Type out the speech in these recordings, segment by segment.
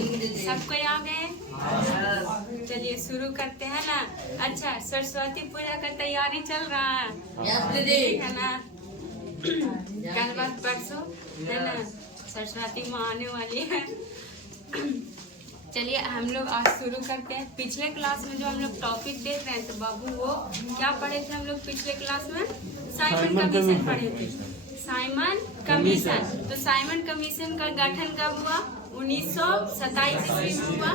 सबको याद है? चलिए शुरू करते हैं ना। अच्छा, सरस्वती पूजा का तैयारी चल रहा है है ना? कल बात परसों है ना, सरस्वती माँ आने वाली है। चलिए हम लोग आज शुरू करते हैं। पिछले क्लास में जो हम लोग टॉपिक देख रहे हैं तो बाबू वो क्या पढ़े थे हम लोग पिछले क्लास में? साइमन कमीशन पढ़े थे। Simon commission. तो साइमन कमीशन का गठन कब हुआ? 1927 ईस्वी में हुआ।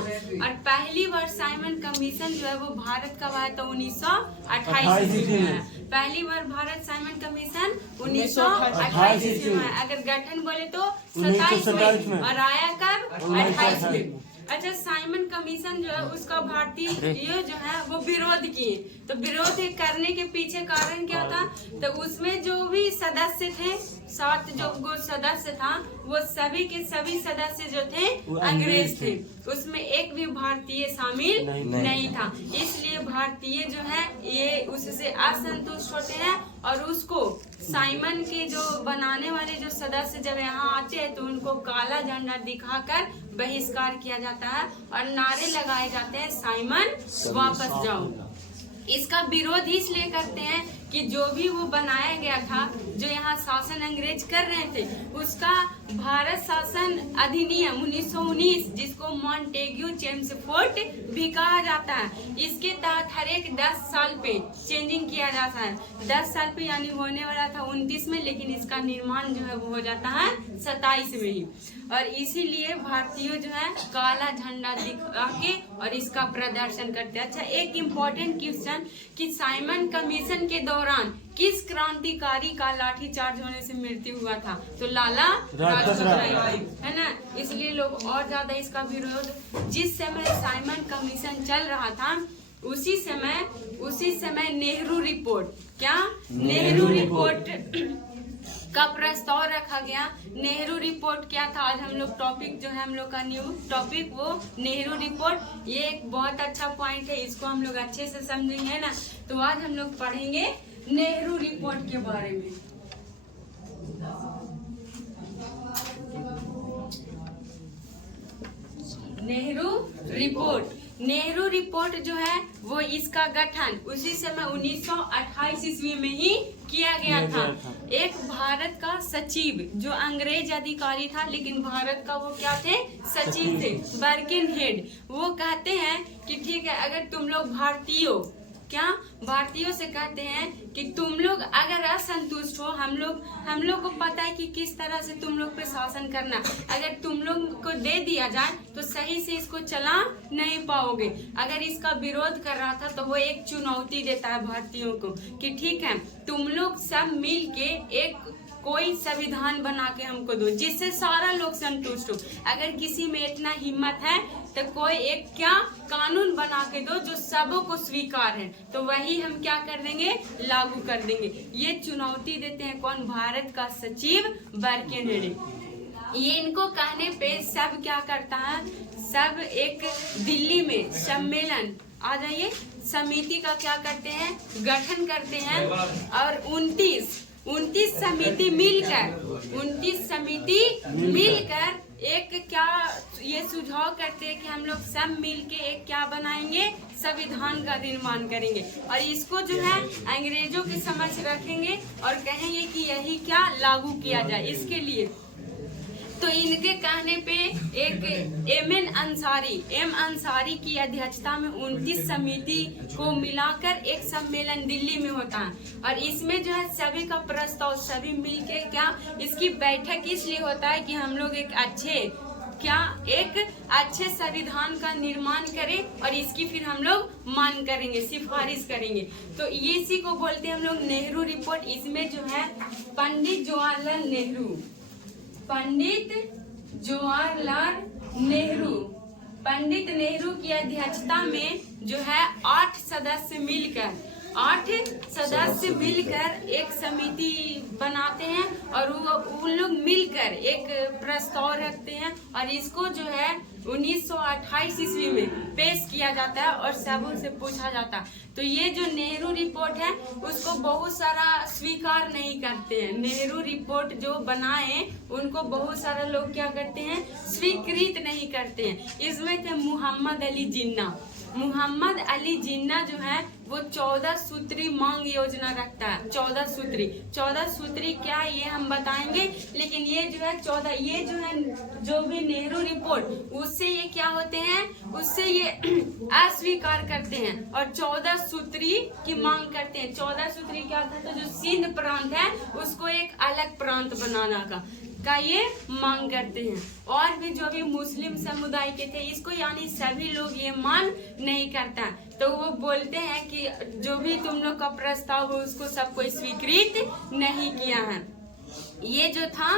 और पहली बार साइमन कमीशन जो है वो भारत कब आया? तो 1928 ईस्वी में। पहली बार भारत साइमन कमीशन 1928 ईस्वी में। अगर गठन बोले तो 27 में और आया कब? 28 में। अच्छा, साइमन कमीशन जो है उसका भारतीय जो है वो विरोध किए। तो विरोध करने के पीछे कारण क्या था? तो उसमें जो भी सदस्य थे, 7 जो सदस्य था, वो सभी के सभी सदस्य जो थे अंग्रेज थे। उसमें एक भी भारतीय शामिल नहीं था। इसलिए भारतीय जो है ये उससे असंतुष्ट होते हैं और उसको साइमन के जो बनाने वाले जो सदस्य जब यहाँ आते हैं तो उनको काला झंडा दिखाकर बहिष्कार किया जाता है और नारे लगाए जाते हैं, साइमन वापस जाओ। इसका विरोध इसलिए करते हैं कि जो भी वो बनाया गया था, जो यहाँ शासन अंग्रेज कर रहे थे, उसका भारत शासन अधिनियम 1919 जिसको मॉन्टेग्यू चेम्सफोर्ड भी कहा जाता है, इसके तहत हर एक 10 साल पे चेंजिंग किया जाता है। 10 साल पे यानी होने वाला था 29 में, लेकिन इसका निर्माण जो है वो हो जाता है 27 में ही। और इसीलिए भारतीय जो है काला झंडा दिखा के और इसका प्रदर्शन करते हैं। अच्छा, एक इम्पोर्टेंट क्वेश्चन कि साइमन कमीशन के दौरान किस क्रांतिकारी का लाठीचार्ज होने से मृत्यु हुआ था? तो लाला लाजपत राय है ना। इसलिए लोग और ज्यादा इसका विरोध, जिस समय साइमन कमीशन चल रहा था उसी समय नेहरू रिपोर्ट, क्या नेहरू रिपोर्ट का प्रस्ताव रखा गया। नेहरू रिपोर्ट क्या था? आज हम लोग टॉपिक जो है हम लोग का न्यू टॉपिक वो नेहरू रिपोर्ट। ये एक बहुत अच्छा पॉइंट है, इसको हम लोग अच्छे से समझेंगे ना। तो आज हम लोग पढ़ेंगे नेहरू रिपोर्ट के बारे में। नेहरू रिपोर्ट जो है वो इसका गठन उसी समय 1928 ईस्वी में ही किया गया था। एक भारत का सचिव जो अंग्रेज अधिकारी था, लेकिन भारत का वो क्या थे? सचिव थे, बर्किनहेड। वो कहते हैं कि ठीक है, अगर तुम लोग भारतीयों से कहते हैं कि तुम लोग अगर असंतुष्ट हो, हम लोग को पता है कि किस तरह से तुम लोग पे शासन करना, अगर तुम लोग को दे दिया जाए तो सही से इसको चला नहीं पाओगे। अगर इसका विरोध कर रहा था तो वो एक चुनौती देता है भारतीयों को कि ठीक है, तुम लोग सब मिल के एक कोई संविधान बना के हमको दो जिससे सारा लोग संतुष्ट हो। अगर किसी में इतना हिम्मत है तो कोई एक क्या कानून बना के दो जो सबों को स्वीकार है, तो वही हम क्या कर देंगे? लागू कर देंगे। ये चुनौती देते हैं कौन? भारत का सचिव बर्किनहेड। ये इनको कहने पे सब क्या करता है? सब एक दिल्ली में सम्मेलन, आ जाइए, समिति का क्या करते हैं? गठन करते हैं और 29 समिति मिलकर एक क्या ये सुझाव करते हैं कि हम लोग सब मिलके एक क्या बनाएंगे? संविधान का निर्माण करेंगे और इसको जो है अंग्रेजों के समक्ष रखेंगे और कहेंगे कि यही क्या लागू किया जाए। इसके लिए तो इनके कहने पे एक एम अंसारी की अध्यक्षता में 29 समिति को मिलाकर एक सम्मेलन दिल्ली में होता है और इसमें जो है सभी का प्रस्ताव, सभी मिलके क्या इसकी बैठक इसलिए होता है कि हम लोग एक अच्छे संविधान का निर्माण करें और इसकी फिर हम लोग मांग करेंगे, सिफारिश करेंगे। तो ये इसी को बोलते हैं हम लोग नेहरू रिपोर्ट। इसमें जो है पंडित जवाहरलाल नेहरू की अध्यक्षता में जो है 8 सदस्य मिलकर 8 सदस्य मिलकर एक समिति बनाते हैं और उन लोग मिलकर एक प्रस्ताव रखते हैं और इसको जो है 1928 ईस्वी में पेश किया जाता है और सबों से पूछा जाता है। तो ये जो नेहरू रिपोर्ट है उसको बहुत सारा स्वीकार नहीं करते हैं। नेहरू रिपोर्ट जो बनाए उनको बहुत सारे लोग क्या करते हैं, स्वीकृत नहीं करते हैं। इसमें थे मोहम्मद अली जिन्ना। मोहम्मद अली जिन्ना जो है वो 14 सूत्री मांग योजना रखता है। 14 सूत्री क्या ये हम बताएंगे, लेकिन ये जो है 14 ये जो है जो भी नेहरू रिपोर्ट उससे ये क्या होते हैं, उससे ये अस्वीकार करते हैं और 14 सूत्री की मांग करते हैं। 14 सूत्री क्या था, तो जो सिंध प्रांत है उसको एक अलग प्रांत बनाना का ये मांग करते हैं। और भी जो भी मुस्लिम समुदाय के थे इसको यानी सभी लोग ये मान नहीं करता, तो वो बोलते हैं कि जो भी तुम लोग का प्रस्ताव हो उसको सब कोई स्वीकृत नहीं किया है। ये जो था